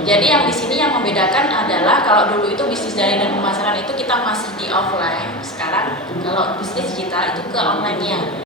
Jadi yang di sini yang membedakan adalah kalau dulu itu bisnis daring dan pemasaran itu kita masih di offline. Sekarang kalau bisnis digital itu ke online-nya.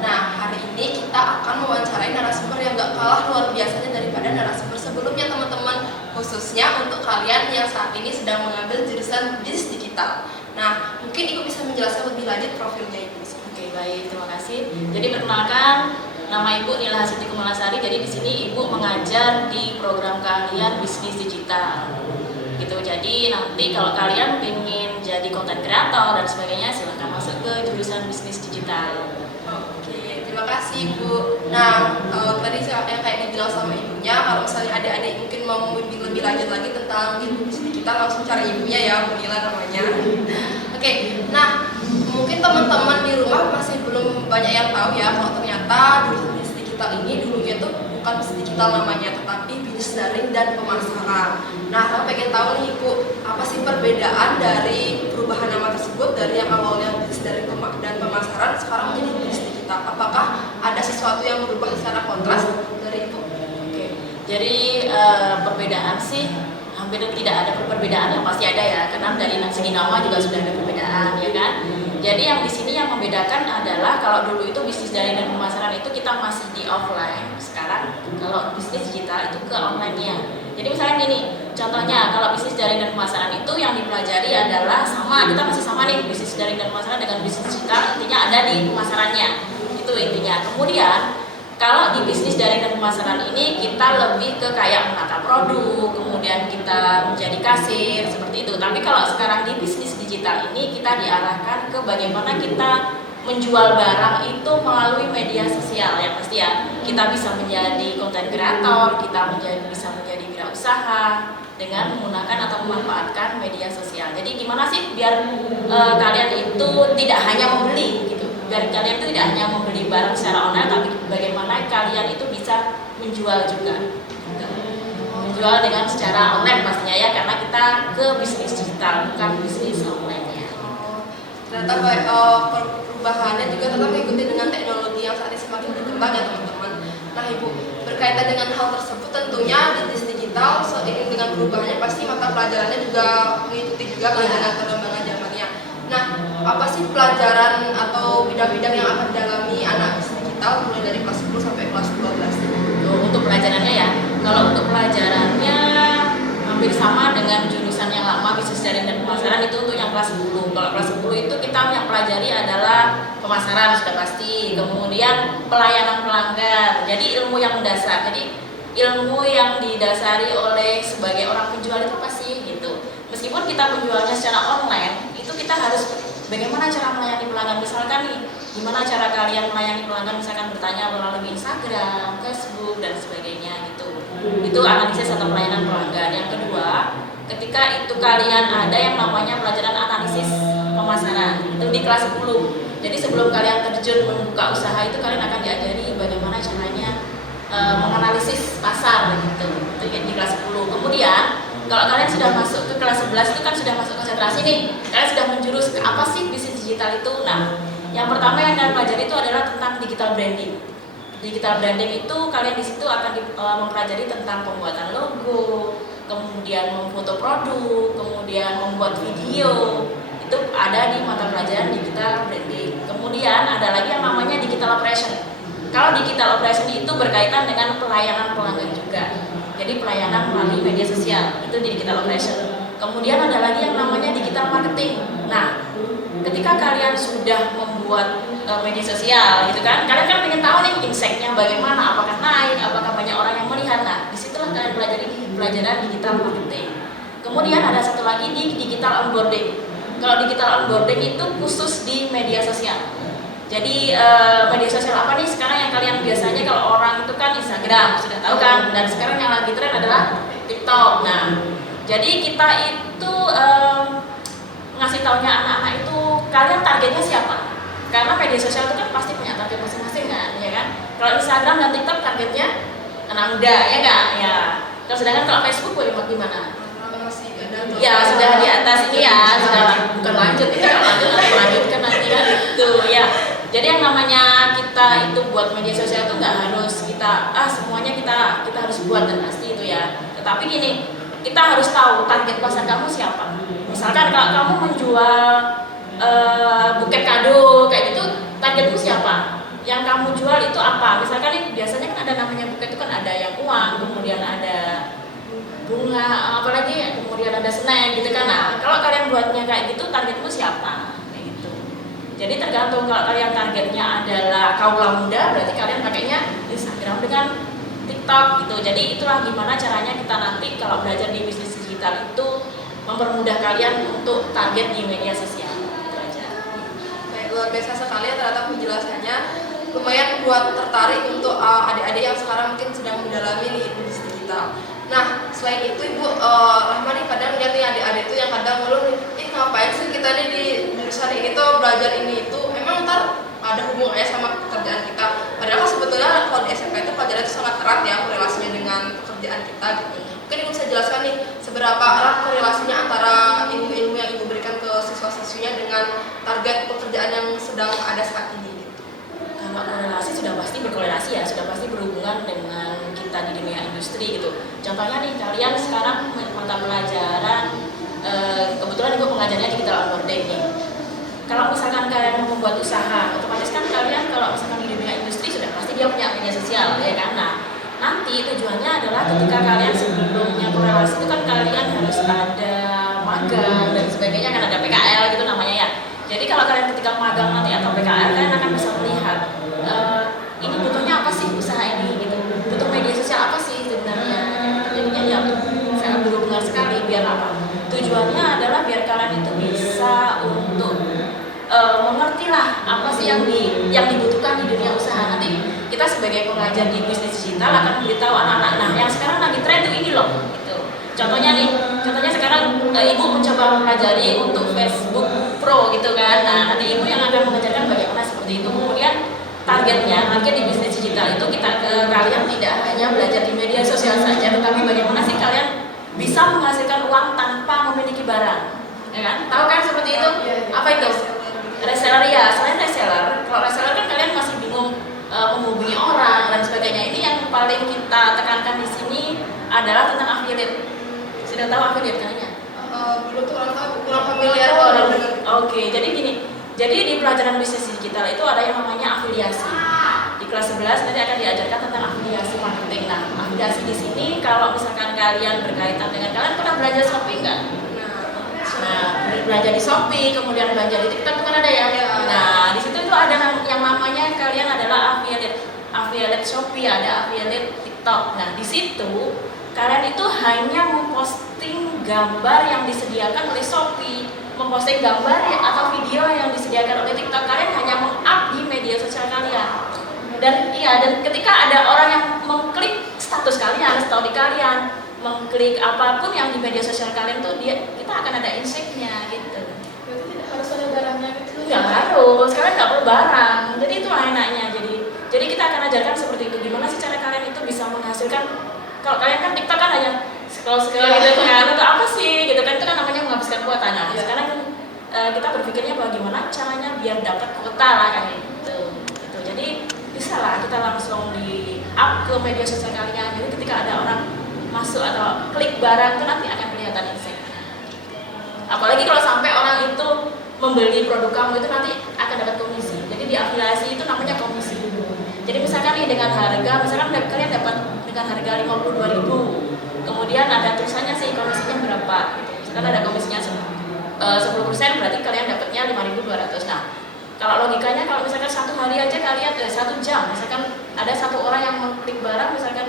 Nah, hari ini kita akan mewawancarai narasumber yang gak kalah luar biasanya daripada narasumber sebelumnya, teman-teman. Khususnya untuk kalian yang saat ini sedang mengambil jurusan bisnis digital. Nah, mungkin Ibu bisa menjelaskan lebih lanjut profilnya Ibu. Oke, baik, terima kasih. Jadi perkenalkan, nama Ibu Nila Hasiti Kumalasari. Jadi di sini Ibu mengajar di program keahlian bisnis digital. Gitu. Jadi nanti kalau kalian ingin jadi content creator dan sebagainya, silahkan masuk ke jurusan bisnis digital. Oke, terima kasih Ibu. Nah, tadi yang kayak dibilang sama ibunya, kalau misalnya adik-adik mungkin mau lebih lanjut lagi tentang ilmu bisnis digital, langsung cari ibunya ya, Bu Nila namanya. Oke, nah mungkin teman-teman di rumah masih belum banyak yang tahu ya kalau ternyata jurusan bisnis digital ini dulunya tuh bukan bisnis digital namanya, tetapi bisnis daring dan pemasaran. Nah, saya pengen tahu nih Ibu, apa sih perbedaan dari perubahan nama tersebut dari yang awalnya bisnis daring dan pemasaran sekarang menjadi bisnis digital? Apakah ada sesuatu yang berubah secara kontras dari Ibu? Oke, jadi perbedaan sih hampir tidak ada perbedaan, yang pasti ada ya, karena dari segi nama juga sudah ada perbedaan, ya kan? Jadi yang di sini yang membedakan adalah kalau dulu itu bisnis daring dan pemasaran itu kita masih di offline. Sekarang kalau bisnis digital itu ke online-nya. Jadi misalnya gini, contohnya kalau bisnis daring dan pemasaran itu yang dipelajari adalah sama, kita masih sama nih, bisnis daring dan pemasaran dengan bisnis digital, intinya ada di pemasarannya. Itu intinya. Kemudian kalau di bisnis daring dan pemasaran ini kita lebih ke kayak menata produk, kemudian kita menjadi kasir seperti itu. Tapi kalau sekarang di bisnis digital ini kita diarahkan ke bagaimana kita menjual barang itu melalui media sosial, ya pasti ya. Kita bisa menjadi content creator, kita bisa menjadi wirausaha dengan menggunakan atau memanfaatkan media sosial. Jadi gimana sih biar kalian itu tidak hanya membeli gitu. Biar kalian itu tidak hanya membeli barang secara online, tapi bagaimana kalian itu bisa menjual juga. Menjual dengan secara online pastinya ya, karena kita ke bisnis digital, bukan bisnis online-nya. Ternyata perubahannya juga tetap mengikuti dengan teknologi yang saat ini semakin berkembang ya teman-teman. Nah Ibu, berkaitan dengan hal tersebut tentunya bisnis digital seiring dengan perubahannya pasti mata pelajarannya juga mengikuti juga dengan perkembangan zamannya. Nah, apa sih pelajaran atau bidang-bidang yang akan didalami anak bisnis digital mulai dari kelas 10 sampai kelas 12? Untuk pelajarannya ya, kalau untuk pelajarannya hampir sama dengan jurusan yang lama bisnis daring dan pemasaran itu untuk yang kelas 10. Kalau kelas 10 itu kita yang pelajari adalah pemasaran sudah pasti, kemudian pelayanan pelanggan. Jadi ilmu yang mendasar. Jadi ilmu yang didasari oleh sebagai orang penjual itu pasti gitu. Meskipun kita penjualnya secara online, itu kita harus bagaimana cara melayani pelanggan. Misalkan nih, gimana cara kalian melayani pelanggan, misalkan bertanya melalui Instagram, Facebook dan sebagainya gitu. Itu analisis atau pelayanan pelanggan. Yang kedua, ketika itu kalian ada yang namanya pelajaran analisis pemasaran, itu di kelas 10. Jadi sebelum kalian terjun membuka usaha itu kalian akan diajari bagaimana caranya menganalisis pasar gitu. Itu di kelas 10. Kemudian kalau kalian sudah masuk ke kelas 11 itu kan sudah masuk konsentrasi nih. Kalian sudah menjurus ke apa sih bisnis digital itu? Nah, yang pertama yang kalian pelajari itu adalah tentang digital branding. Digital branding itu kalian di situ akan mempelajari tentang pembuatan logo, kemudian memfoto produk, kemudian membuat video. Itu ada di mata pelajaran digital branding. Kemudian ada lagi yang namanya digital operation. Kalau digital operation itu berkaitan dengan pelayanan pelanggan juga. Jadi pelayanan melalui media sosial, itu di digital operation. Kemudian ada lagi yang namanya digital marketing. Nah, ketika kalian sudah membuat media sosial gitu kan, kalian kan pengen tahu nih insight-nya bagaimana, apakah naik, apakah banyak orang yang melihat. Nah, disitulah kalian pelajari pelajaran digital marketing. Kemudian ada satu lagi di digital onboarding. Kalau digital onboarding itu khusus di media sosial. Jadi media sosial apa nih sekarang yang kalian biasanya kalau orang itu kan Instagram, sudah tahu kan, dan sekarang yang lagi lagi tren adalah TikTok. Nah, jadi kita itu ngasih taunya anak-anak itu kalian targetnya siapa? Karena media sosial itu kan pasti punya target masing-masing kan, ya kan? Kalau Instagram dan TikTok targetnya anak muda, ya kan? Ya. Terus sedangkan kalau Facebook boleh buat gimana? Masih ada tuh. Ya sudah di atas ini ya, sudah bukan lanjut ya, lanjutkan nanti kan itu ya. Jadi yang namanya kita itu buat media sosial itu nggak harus kita semuanya kita harus buat dan pasti itu ya. Tetapi gini, kita harus tahu target pasar kamu siapa. Misalkan kalau kamu menjual buket kado kayak gitu, targetmu siapa? Yang kamu jual itu apa? Misalkan nih biasanya kan ada namanya buket itu kan ada yang uang, kemudian ada bunga, apalagi kemudian ada snack gitu kan. Nah, kalau kalian buatnya kayak gitu, targetmu siapa? Kayak gitu. Jadi tergantung kalau kalian targetnya adalah kaula muda, berarti kalian pakainya Instagram dengan TikTok gitu. Jadi itulah gimana caranya kita nanti kalau belajar di bisnis digital itu mempermudah kalian untuk target di media sosial. Itu aja. Baik, luar biasa sekali ternyata penjelasannya. Lumayan buat tertarik untuk adik-adik yang sekarang mungkin sedang mendalami nih bisnis digital. Nah, selain itu Ibu Rahma nih kadang lihat nih adik-adik itu yang kadang ngeluh nih, ngapain sih kita nih di jurusan ini tuh belajar ini itu, emang ntar ada hubungannya sama pekerjaan kita. Padahal kan sebetulnya kalau di SMK itu pelajaran itu sangat erat ya korelasinya dengan pekerjaan kita gitu. Mungkin Ibu bisa jelaskan nih seberapa erat korelasinya antara ilmu-ilmu yang Ibu berikan ke siswa-siswinya dengan target pekerjaan yang sedang ada saat ini. Kalau korelasi sudah pasti berkorelasi ya, sudah pasti berhubungan dengan kita di dunia industri gitu. Contohnya nih kalian sekarang mata pelajaran kebetulan Ibu pengajarnya digital onboarding nih. Kalau misalkan kalian mau membuat usaha, otomatis kan kalian kalau misalkan di dunia industri sudah pasti dia punya media sosial ya kan. Nah, nanti tujuannya adalah ketika kalian sebelumnya korelasi itu kan kalian harus ada magang dan sebagainya, kan ada PKL gitu namanya ya. Jadi kalau kalian ketika magang nanti atau PKL kalian akan bisa melihat ini butuhnya apa sih usaha ini gitu, butuh media sosial apa sih sebenarnya. Jadinya ya sangat berhubungan sekali. Biar apa? Tujuannya adalah biar kalian itu bisa untuk mengerti lah apa sih yang dibutuhkan di dunia usaha. Nanti kita sebagai pengajar di bisnis digital akan memberitahu anak-anak, nah yang sekarang lagi tren tuh ini loh gitu. Contohnya sekarang Ibu mencoba mempelajari untuk Facebook Pro gitu kan. Nah, nanti Ibu yang akan mengajarkan bagaimana seperti itu. Kemudian target di bisnis digital itu kalian tidak hanya belajar di media sosial saja, tetapi bagaimana sih kalian bisa menghasilkan uang tanpa memiliki barang, ya kan? Tahu kan seperti itu? Apa itu? Reseller ya. Selain reseller, kalau reseller kan kalian masih bingung menghubungi orang dan sebagainya. Ini yang paling kita tekankan di sini adalah tentang affiliate. Sudah tahu affiliate kayaknya? Belum kurang tahu, kurang familiar kalau dengar. Oke, jadi gini. Jadi di pelajaran bisnis digital itu ada yang namanya afiliasi. Di kelas 11 nanti akan diajarkan tentang afiliasi marketing. Nah, afiliasi di sini kalau misalkan kalian berkaitan dengan kalian pernah belajar Shopee nggak? Nah, belajar di Shopee, kemudian belajar di TikTok kan ada ya. Nah, di situ itu ada yang namanya kalian adalah affiliate Shopee, ada affiliate TikTok. Nah, di situ kalian itu hanya memposting gambar yang disediakan oleh Shopee, memposting gambar atau video yang disediakan oleh TikTok. Kalian hanya meng-up di media sosial kalian. Dan ketika ada orang yang mengklik status kalian, story kalian, mengklik apapun yang di media sosial kalian tuh kita akan ada insight-nya gitu. Berarti tidak harus ada barangnya gitu. Nggak harus, kalian nggak perlu barang. Jadi itulah enaknya. Jadi kita akan ajarkan seperti itu. Gimana sih cara kalian itu bisa menghasilkan? Kalau kalian kan TikTok kan hanya scroll gitu kan, itu apa sih gitu kan, itu kan namanya menghabiskan kuota. Nah, sekarang kita berpikirnya bagaimana caranya biar dapat kuota lah kayak gitu. Jadi bisa lah kita langsung di up ke media sosial kalian. Jadi ketika ada orang masuk atau klik barang itu nanti akan kelihatan insight-nya. Apalagi kalau sampai orang itu membeli produk kamu itu nanti akan dapat komisi. Jadi di afiliasi itu namanya komisi. Jadi misalkan nih dengan harga, misalkan kalian dapat dengan harga 52.000, kemudian ada tulisannya sih komisinya berapa. Misalkan ada komisinya 10%, berarti kalian dapatnya 5.200. Nah, kalau logikanya kalau misalkan satu hari aja kalian 1 jam, misalkan ada satu orang yang mengklik barang, misalkan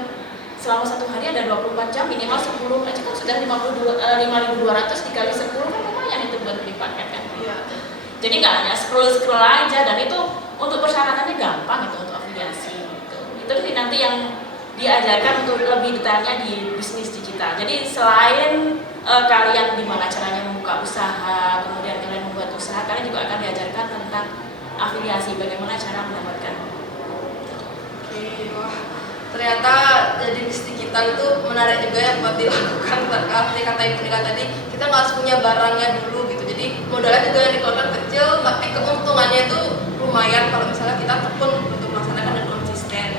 selama 1 hari ada 24 jam, minimal 10 aja kan sudah 5.200 dikali 10 kan lumayan itu buat beli paket kan. Jadi nggak hanya scroll aja, dan itu untuk persyaratannya gampang itu untuk afiliasi gitu. Itu nanti yang diajarkan untuk lebih detailnya di bisnis digital. Jadi selain kalian gimana caranya membuka usaha, kemudian kalian membuat usaha, kalian juga akan diajarkan tentang afiliasi, bagaimana cara mendapatkan. Oke, wah ternyata jadi bisnis digital itu menarik juga ya buat dilakukan. Seperti kata Ibu Nila tadi, kita nggak harus punya barangnya dulu gitu. Jadi modalnya juga yang dikeluarkan kecil, tapi keuntungannya itu lumayan kalau misalnya kita tekun untuk melaksanakan dan konsisten.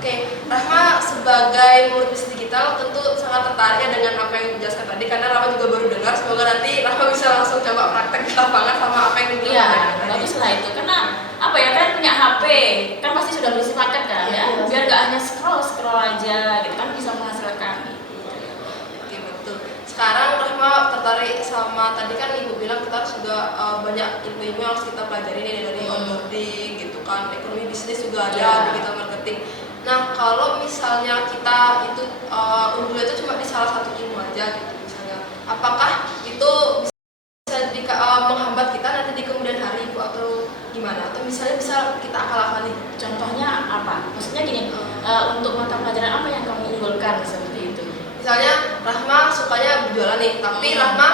Oke, Rahma sebagai murid bisnis digital tentu sangat tertarik ya dengan apa yang dijelaskan tadi, karena Rahma juga baru dengar. Semoga nanti Rahma bisa langsung coba praktek di lapangan sama apa yang dijelaskan tadi. Bagus lah itu, karena apa ya, kan punya HP, kan pasti sudah berisi paket kan ya, biar nggak hanya scroll aja gitu kan, bisa menghasilkan. Oke, betul. Sekarang Rahma tertarik sama tadi kan Ibu bilang kita harus juga banyak ilmu-ilmu yang harus kita pelajari nih dari onboarding gitu kan, ekonomi bisnis juga ada, digital marketing. Nah, kalau misalnya kita itu unggulnya itu cuma di salah satu ilmu aja gitu misalnya, apakah itu bisa menghambat kita nanti di kemudian hari Bu, atau gimana? Atau misalnya bisa kita akal-akali? Contohnya apa? Maksudnya gini, untuk mata pelajaran apa yang kamu unggulkan seperti itu? Misalnya Rahma sukanya berjualan nih, tapi Rahma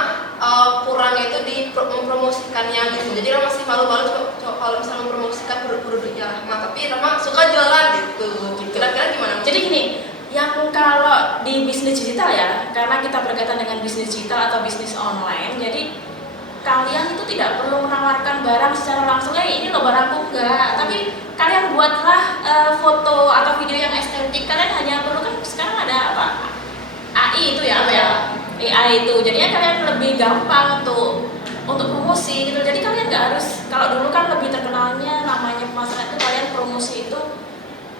kurangnya itu di mempromosikannya gitu. Jadi Rahma masih malu-malu kalau misalnya mempromosikan produk-produknya Rahma, tapi Rahma suka jualan gitu. Kira-kira gimana? Jadi gini, yang kalau di bisnis digital ya, karena kita berkaitan dengan bisnis digital atau bisnis online, jadi kalian itu tidak perlu menawarkan barang secara langsung, ini loh barangku, enggak. Tapi kalian buatlah foto atau video yang estetik. Kalian hanya perlu, kan sekarang ada apa? AI itu ya, apa ya? AI itu. Jadinya kalian lebih gampang untuk promosi gitu. Jadi kalian nggak harus, kalau dulu kan lebih terkenalnya namanya pemasaran itu kalian promosi itu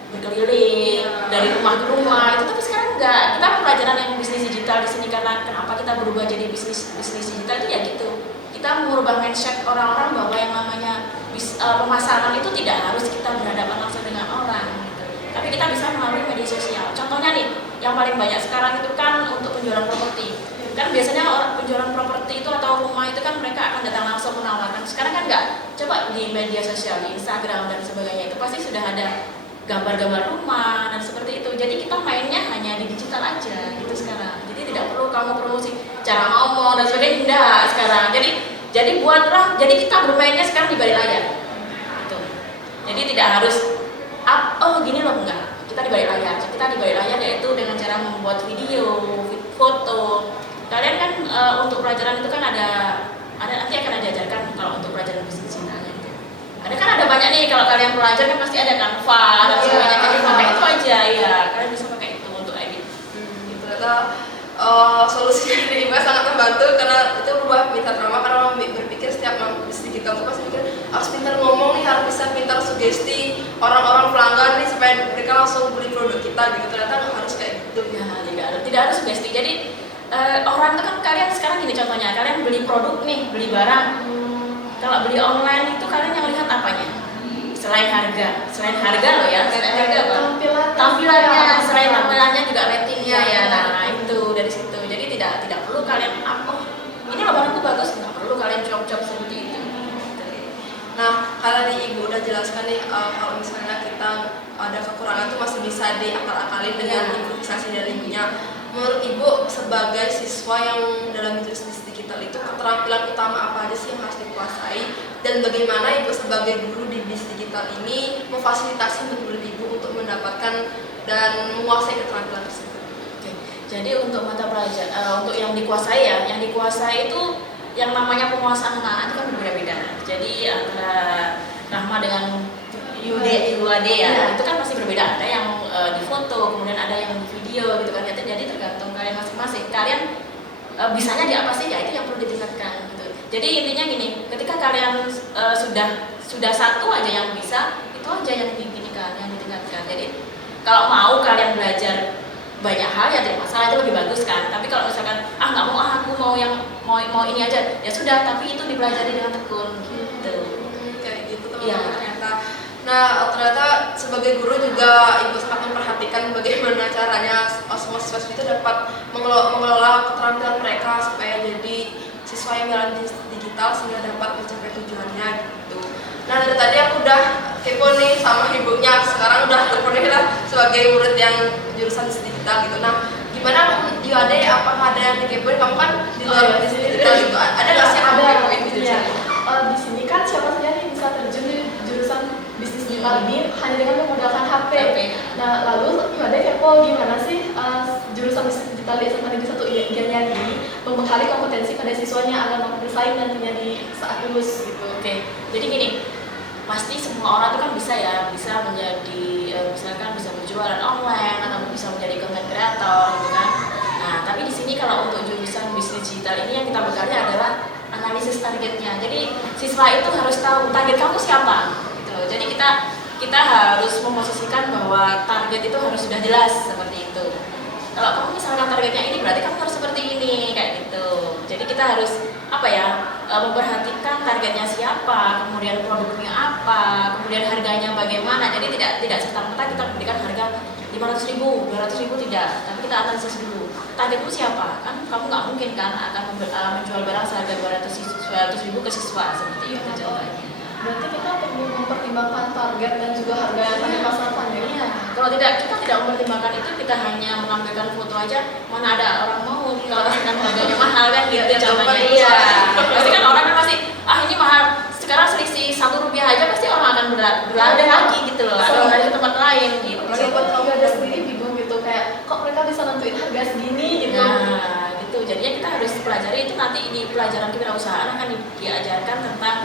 berkeliling dari rumah ke rumah itu, tapi sekarang enggak. Kita pelajaran yang bisnis digital di sini, karena kenapa kita berubah jadi bisnis digital itu ya gitu. Kita merubah mindset orang-orang bahwa yang namanya pemasaran itu tidak harus kita berhadapan langsung dengan orang gitu. Tapi kita bisa melalui media sosial. Contohnya nih, yang paling banyak sekarang itu kan untuk penjualan properti. Kan biasanya orang penjualan properti itu atau rumah itu kan mereka akan datang langsung menawarkan. Sekarang kan enggak. Coba di media sosial, di Instagram dan sebagainya, itu pasti sudah ada gambar-gambar rumah dan seperti itu. Jadi kita mainnya hanya di digital aja gitu sekarang. Jadi tidak perlu kamu promosi cara ngomong dan sebagainya, enggak sekarang. Jadi buatlah, jadi kita bermainnya sekarang di balik layar. Gitu. Jadi tidak harus gini loh, enggak. Kita di balik layar. Kita di balik layar yaitu dengan cara membuat video, foto. Kalian kan untuk pelajaran itu kan ada nanti akan diajarkan kalau untuk pelajaran bisnis digitalnya. Ada kan ada banyak nih, kalau kalian belajar kan pasti ada Canva dan sebagainya. Jadi pakai itu aja ya, kalian bisa pakai itu untuk edit. Ternyata solusinya dari Ibu sangat membantu, karena itu berubah minat Rahma, karena Rahma berpikir setiap bisnis digital itu pasti mikir harus pintar ngomong nih, harus bisa pintar sugesti orang-orang pelanggan nih supaya mereka langsung beli produk kita gitu. Ternyata nggak harus kayak gitu ya, tidak harus sugesti. Jadi orang itu kan, kalian sekarang gini contohnya, kalian beli produk nih, beli barang. Kalau beli online itu kalian yang lihat apanya? Selain harga loh ya, selain harga apa? Tampilannya, selain tampilannya juga ratingnya ya. Nah itu dari situ. Jadi tidak perlu kalian ini loh barangku bagus, nggak perlu kalian job seperti itu. Nah, karena Ibu udah jelaskan nih, kalau misalnya kita ada kekurangan tuh masih bisa diakal-akalin dengan improvisasi dari Ibunya. Menurut Ibu sebagai siswa yang dalam bisnis digital itu, keterampilan utama apa aja sih yang harus dikuasai, dan bagaimana Ibu sebagai guru di bisnis digital ini memfasilitasi murid Ibu untuk mendapatkan dan menguasai keterampilan tersebut? Oke. Jadi untuk mata pelajaran untuk yang dikuasai ya, yang dikuasai itu yang namanya penguasaan anak itu kan berbeda-beda. Jadi antara Rahma dengan UAD ya, itu kan pasti berbeda. Ada yang di foto, kemudian ada yang di video gitu kan. Jadi tergantung kalian masing-masing. Kalian bisanya di apa sih? Ya itu yang perlu ditingkatkan gitu. Jadi intinya gini, ketika kalian sudah satu aja yang bisa, itu aja yang ditingkatkan. Jadi kalau mau kalian belajar banyak hal ya tidak masalah, itu lebih bagus kan. Tapi kalau misalkan nggak mau, aku mau ini aja, ya sudah, tapi itu dipelajari dengan tekun gitu. Kayak gitu teman-teman ternyata. Nah, ternyata sebagai guru juga Ibu sangat memperhatikan bagaimana caranya semua siswa itu dapat mengelola keterampilan mereka supaya jadi siswa yang jalan digital sehingga dapat mencapai tujuannya gitu. Nah dari tadi aku udah kepo nih sama ibunya, sekarang udah terpenuhi lah sebagai murid yang jurusan bisnis digital gitu. Nah gimana di Ade, apakah ada yang dikepoin? Kamu kan di luar bisnis digital gitu, ada nggak sih yang kamu kepoin di Iya. jurusan? Di sini kan siapa saja nih bisa terjun di jurusan bisnis digital ini hanya dengan menggunakan HP. Nah, lalu Ade kepo gimana sih jurusan bisnis digital di SMA Negeri 1 Gianyar ini membekali kompetensi pada siswanya agar mampu bersaing nantinya di saat lulus gitu. Oke, jadi gini, pasti semua orang itu kan bisa ya, bisa menjadi misalkan bisa berjualan online atau bisa menjadi content creator gitu kan. Nah, tapi di sini kalau untuk jurusan bisnis digital ini yang kita bekali adalah analisis targetnya. Jadi siswa itu harus tahu target kamu siapa gitu loh. Jadi kita harus memposisikan bahwa target itu harus sudah jelas seperti itu. Kalau kamu misalkan targetnya ini berarti kamu harus seperti ini kayak gitu. Jadi kita harus memperhatikan targetnya siapa, kemudian produknya apa, kemudian harganya bagaimana. Jadi tidak serta-merta kita berikan harga 500.000, 200.000 tidak, tapi kita analisis dulu. Targetmu siapa? Kan kamu nggak mungkin kan akan menjual barang seharga 200.000 ke siswa seperti itu contohnya. Berarti kita perlu mempertimbangkan target dan juga harga yang akan dipasarkan ya? Iya. Kalau kita tidak mempertimbangkan itu, kita hanya menampilkan foto aja, mana ada orang mau kalau dengan harganya mahal kan gitu contohnya. Iya. Pasti kan orang kan pasti ini mahal. Sekarang selisih Rp1 aja pasti orang akan berlari lagi gitu loh. Atau dari tempat lain gitu. Apalagi buat kamu ada sendiri bingung gitu kayak kok mereka bisa nentuin harga segini gitu. Nah, gitu. Jadinya kita harus pelajari itu nanti di pelajaran kewirausahaan akan diajarkan tentang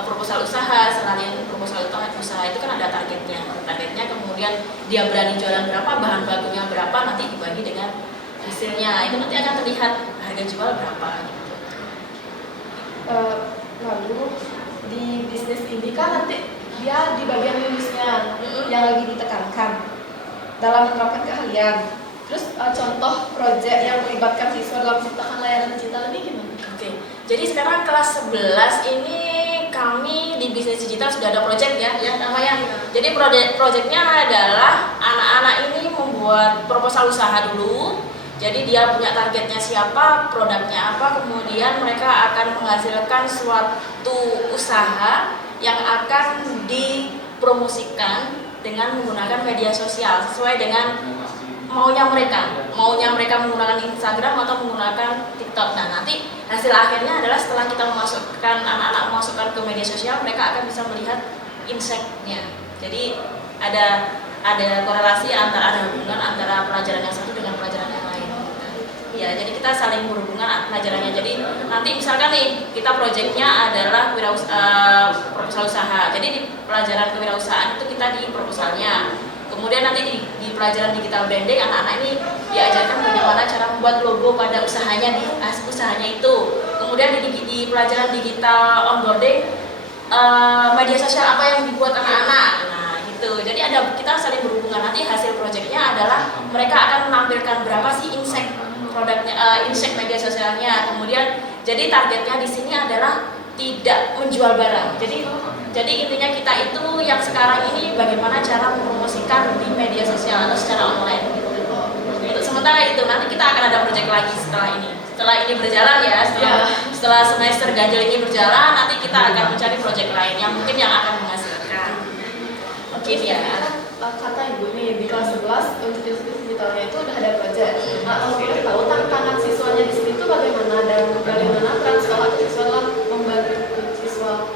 proposal usaha, selain proposal usaha itu kan ada targetnya, kemudian dia berani jualan berapa, bahan bakunya berapa, nanti dibagi dengan hasilnya, itu nanti akan terlihat harga jual berapa gitu. Lalu di bisnis ini kan nanti dia di bagian lulusnya yang lagi ditekankan dalam menerapkan keahlian. Terus contoh proyek yang melibatkan siswa dalam menciptakan layanan digital ini gimana? Oke, jadi sekarang kelas 11 ini kami di bisnis digital sudah ada proyek ya namanya. Jadi proyeknya adalah anak-anak ini membuat proposal usaha dulu. Jadi dia punya targetnya siapa, produknya apa, kemudian mereka akan menghasilkan suatu usaha yang akan dipromosikan dengan menggunakan media sosial sesuai dengan maunya mereka menggunakan Instagram atau menggunakan TikTok. Nah, nanti hasil akhirnya adalah setelah kita memasukkan anak-anak memasukkan ke media sosial, mereka akan bisa melihat insight-nya. Jadi ada korelasi ada hubungan antara pelajaran yang satu dengan pelajaran yang lain. Ya, jadi kita saling berhubungan pelajarannya. Jadi nanti misalkan nih kita proyeknya adalah proposal usaha. Jadi di pelajaran kewirausahaan itu kita di proposalnya. Kemudian nanti di pelajaran digital branding anak-anak ini diajarkan bagaimana cara membuat logo pada usahanya itu. Kemudian di pelajaran digital onboarding media sosial apa yang dibuat anak-anak. Nah, gitu. Jadi kita saling berhubungan. Nanti hasil proyeknya adalah mereka akan menampilkan berapa sih insight produknya, insight media sosialnya. Kemudian jadi targetnya di sini adalah tidak menjual barang. Jadi intinya kita itu yang sekarang ini bagaimana cara mempromosikan di media sosial atau secara online gitu. Untuk sementara itu nanti kita akan ada proyek lagi setelah ini. Setelah ini berjalan ya, setelah semester ganjil ini berjalan, nanti kita akan mencari proyek lain yang mungkin yang akan menghasilkan. Mungkin ya. Kata ibu nih di kelas 11 untuk bisnis digitalnya itu udah ada proyek. Kalau kita tahu tantangan siswanya di sini itu bagaimana dan bagaimana peran sekolah atau siswa dalam membantu siswa.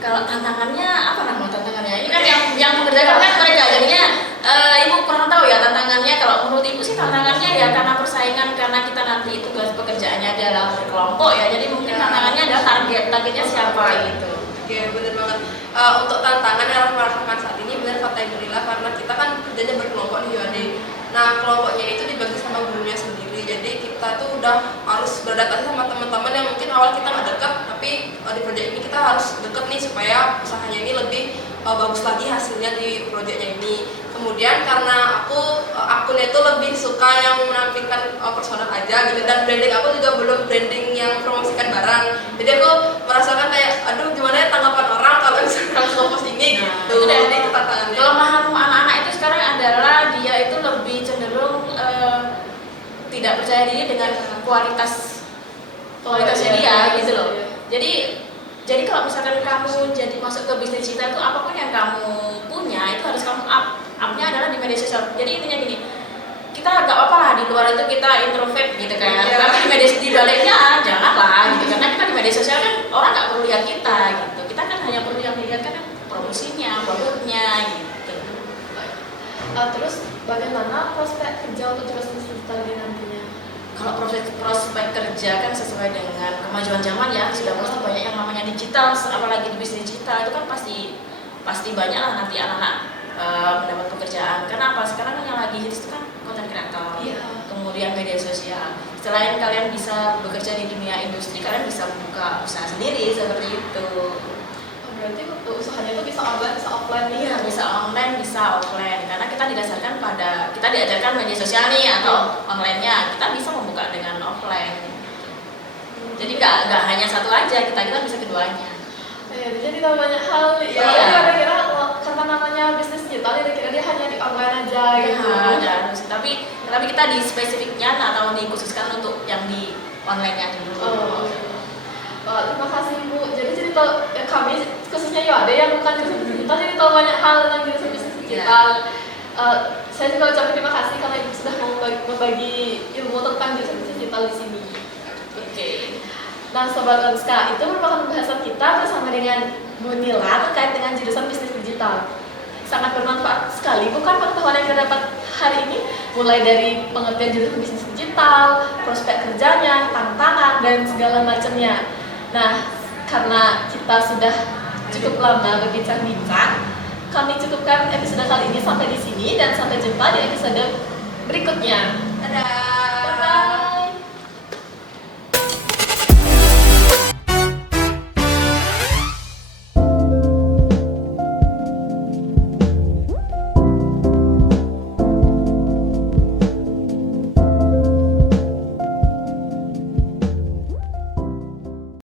Kalau tantangannya apa namanya tantangannya? Ini kan yang mengerjakan kan mereka, jadinya ibu kurang tahu ya tantangannya. Kalau menurut ibu sih tantangannya ya karena persaingan, karena kita nanti tugas pekerjaannya adalah berkelompok ya. Jadi mungkin tantangannya adalah targetnya siapa gitu. Oke, benar banget. Untuk tantangan yang harus merasakan saat ini benar kata Ibu Lila, karena kita kan kerjanya berkelompok di UAD. Nah, kelompoknya itu dibagi sama gurunya sendiri. Jadi kita tuh udah harus beradaptasi sama teman-teman yang mungkin awal kita nggak dekat, tapi di proyek ini kita harus deket nih supaya usahanya ini lebih bagus lagi hasilnya di proyeknya ini. Kemudian karena akunnya itu lebih suka yang menampilkan personal aja gitu, dan branding aku juga belum branding yang promosikan barang. Jadi aku merasakan kayak aduh gimana ya tanggapan orang kalau misalnya nge-post ini gitu. Jadi itu tantangannya. Kelemahan anak-anak itu sekarang adalah dia itu lebih cenderung tidak percaya diri dengan kualitasnya dia gitu loh. Jadi kalau misalkan kamu jadi masuk ke bisnis digital itu apapun yang kamu punya itu harus kamu upnya adalah di media sosial. Jadi intinya gini, kita nggak apa-apa lah di luar itu kita introvert gitu kan, tapi di media di baliknya janganlah gitu, karena kita di media sosial kan orang nggak perlu lihat kita gitu, kita kan hanya perlu yang dilihat kan promosinya, produknya gitu. Terus bagaimana prospek kerja untuk jurusan bisnis digital ini nantinya? Kalau prospek kerja kan sesuai dengan kemajuan zaman ya, sudah pasti banyak yang namanya digital, apalagi di bisnis digital itu kan pasti banyak lah nanti anak-anak mendapat pekerjaan. Karena apa? Sekarang yang lagi hits itu kan konten kreator, kemudian media sosial. Selain kalian bisa bekerja di dunia industri, kalian bisa membuka usaha sendiri seperti itu. Berarti untuk usahanya itu bisa online, bisa offline nih? Iya, bisa online, bisa offline. Karena kita didasarkan pada, kita diajarkan media sosial nih atau online-nya, kita bisa membuka dengan offline. Jadi nggak hanya satu aja, kita bisa keduanya. Jadi tahu banyak hal. Ya, ada kira karena namanya bisnis digital, dia kira dia hanya di online aja gitu. Ya, harus. Tapi kita di spesifiknya atau dikhususkan untuk yang di online-nya dulu. Terima kasih Bu. Jadi cerita kami khususnya ada yang bukan jurusan digital, jadi tahu banyak hal tentang jurusan bisnis digital. Saya juga ucapkan terima kasih karena Ibu sudah mau berbagi ilmu tentang jurusan bisnis digital di sini. Oke. Nah, Sobat Onska, itu merupakan pembahasan kita bersama dengan Bu Nila terkait dengan jurusan bisnis digital. Sangat bermanfaat sekali, bukan pengetahuan yang kita dapat hari ini, mulai dari pengertian jurusan bisnis digital, prospek kerjanya, tantangan, dan segala macamnya. Nah, karena kita sudah cukup lama berbincang-bincang, kami cukupkan episode kali ini sampai di sini dan sampai jumpa di episode berikutnya. Dadah.